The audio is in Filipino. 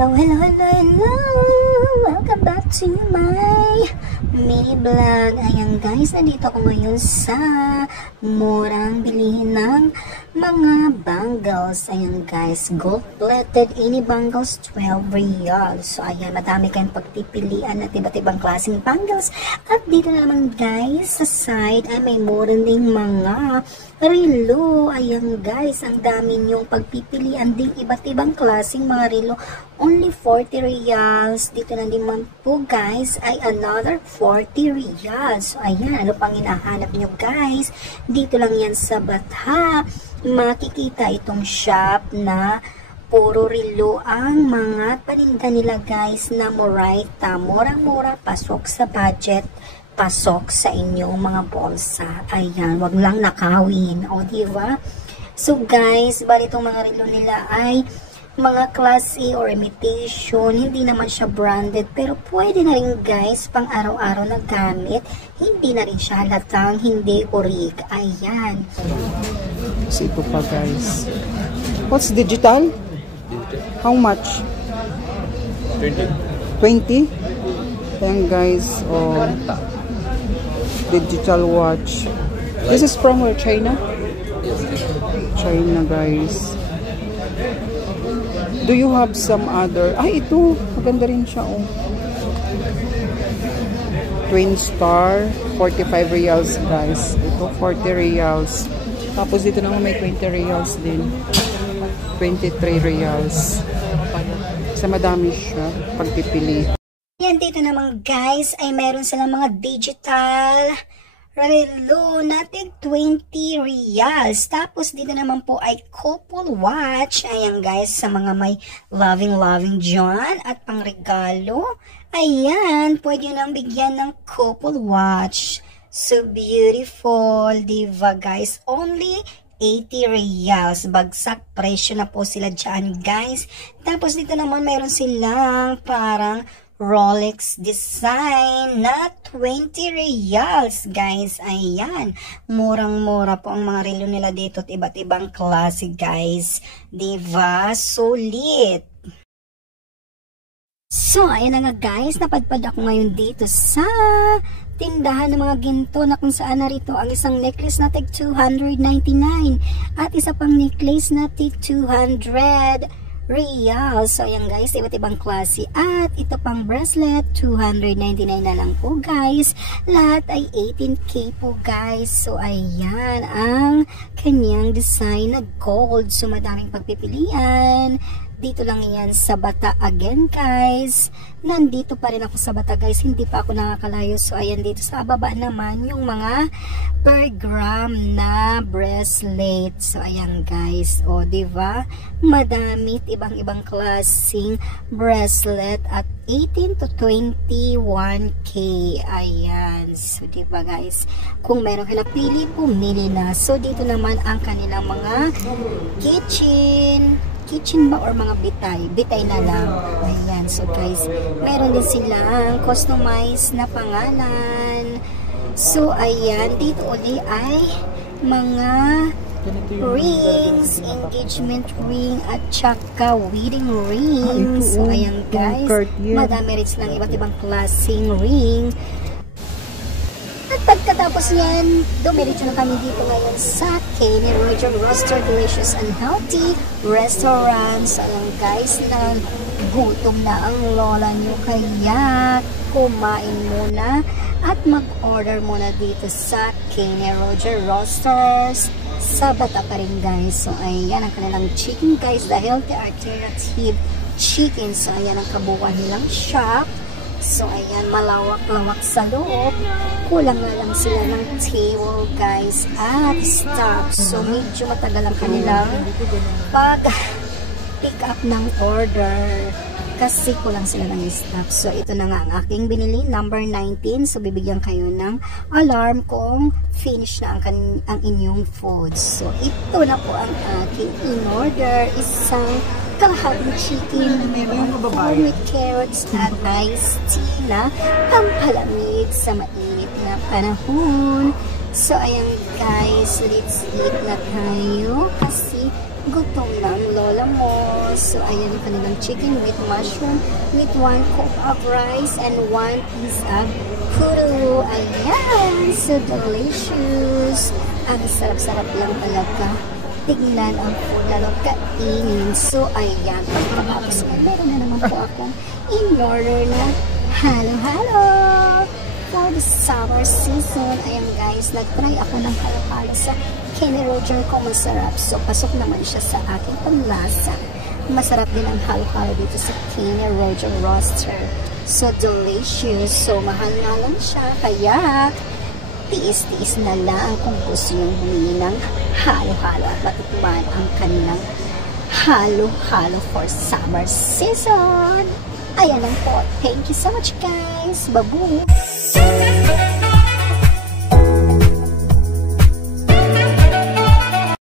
Hello, hello, hello, hello! Welcome back to my mini vlog. Ayan guys, nandito ako ngayon sa murang bilihin ng mga bangles. Ayan guys, gold-plated ini bangles, 12 riyals. So ayan, madami kayong pagpipilian at iba't ibang klaseng bangles. At dito naman guys, sa side ay may murang ding mga relo. Ayan guys, ang dami niyong pagpipilian ding iba't ibang klaseng mga relo. Only 40 riyals. Dito na naman po guys ay another 40 riyals. So ayan, ano pang hinahanap nyo guys? Dito lang yan sa Batha. Makikita itong shop na puro relo ang mga paninda nila guys na Moraita. Murang-mura, pasok sa budget, pasok sa inyong mga bolsa. Ayan, wag lang nakawin. O diba? So guys, bali itong mga relo nila ay mga classy or imitation, hindi naman siya branded, pero pwede na rin guys pang araw-araw na gamit, hindi na rin siya halatang hindi orig. Ayan. So ito pa guys. What's digital? How much? 20. 20? Ayan guys, oh, digital watch. This is from where? China? China guys. Do you have some other? Ay, ito. Maganda rin siya, oh. Twin Star. 45 riyals, guys. Ito, 40 riyals. Tapos dito naman may 20 riyals din. 23 riyals. Sa madami siya. Pagpipili. Yan, dito naman guys, ay meron silang mga digital relo na tig 20 riyals. Tapos dito naman po ay couple watch. Ayan guys, sa mga may loving dyan at pang regalo. Ayan, pwede nang bigyan ng couple watch. So beautiful, diva guys. Only 80 riyals. Bagsak presyo na po sila dyan guys. Tapos dito naman mayroon silang parang Rolex design na 20 riyals guys. Ayan, murang-mura po ang mga relo nila dito at iba't ibang klase guys, diba? Sulit. So ayan na nga guys, napadpad ako ngayon dito sa tindahan ng mga ginto na kung saan narito ang isang necklace na tig 299 at isa pang necklace na tig 200 riyals. So ayan guys, iba't ibang klase. At ito pang bracelet, 299 na lang po guys. Lahat ay 18K po guys. So ayan ang kanyang design na gold. So madaming pagpipilian. Dito lang yan sa Bata again guys. Nandito pa rin ako sa Bata guys, hindi pa ako nakakalayo. So ayan, dito sa baba naman yung mga per gram na bracelet. So ayan guys, o diba, madami ibang klaseng bracelet at 18 to 21K. Ayan, so diba guys, kung meron ka napili, pumili na. So dito naman ang kanilang mga kitchen ba or mga bitay na lang. Ayan, so guys, meron din silang customized na pangalan. So ayan, dito uli ay mga rings, engagement ring at saka wedding ring. So ayan guys, madami rin silang iba't ibang klaseng ring. At pagkatapos yan, dumiretso na kami dito ngayon sa Kenny Roger Roaster Delicious and Healthy Restaurant. So ayan guys, na gutom na ang lola nyo, kaya kumain muna at mag-order muna dito sa Kenny Roger Roasters sa Bata pa rin guys. So ayan ang kanilang chicken guys, the healthy alternative chicken. So ayan ang kabuuan nilang shop. So ayan, malawak-lawak sa loob. Kulang na lang sila ng table guys at staff. So medyo matagal ang kanilang pag pick up ng order kasi kulang sila ng staff. So ito na nga ang aking binili, number 19. So bibigyan kayo ng alarm kung finish na ang inyong food. So ito na po ang aking in order, isang kalahating chicken, corn with carrots at iced tea na pampalamig sa mainit na panahon. So, ayan guys, let's eat na tayo kasi gutom na ang lola mo. So, ayan yung kanilang chicken with mushroom with 1 cup of rice and 1 piece of puro. Ayan, so delicious. Ang sarap-sarap lang talaga. Tignan ang food, lalo kainin. So, ayan. Pagkatapos na, meron na naman po akong in-order na halo-halo for the summer season. Ayan guys, nag-try ako ng halo-halo sa Kenny Roger ko. Masarap. So, pasok naman siya sa aking panlasa. Masarap din ang halo-halo dito sa Kenny Roger Roaster. So, delicious. So, mahal nga lang siya. Kaya, tiis-tiis na lang kung gusto nyo humili ng halo-halo at matutuman ang kanilang halo-halo for summer season. Ayan lang po. Thank you so much guys. Babu!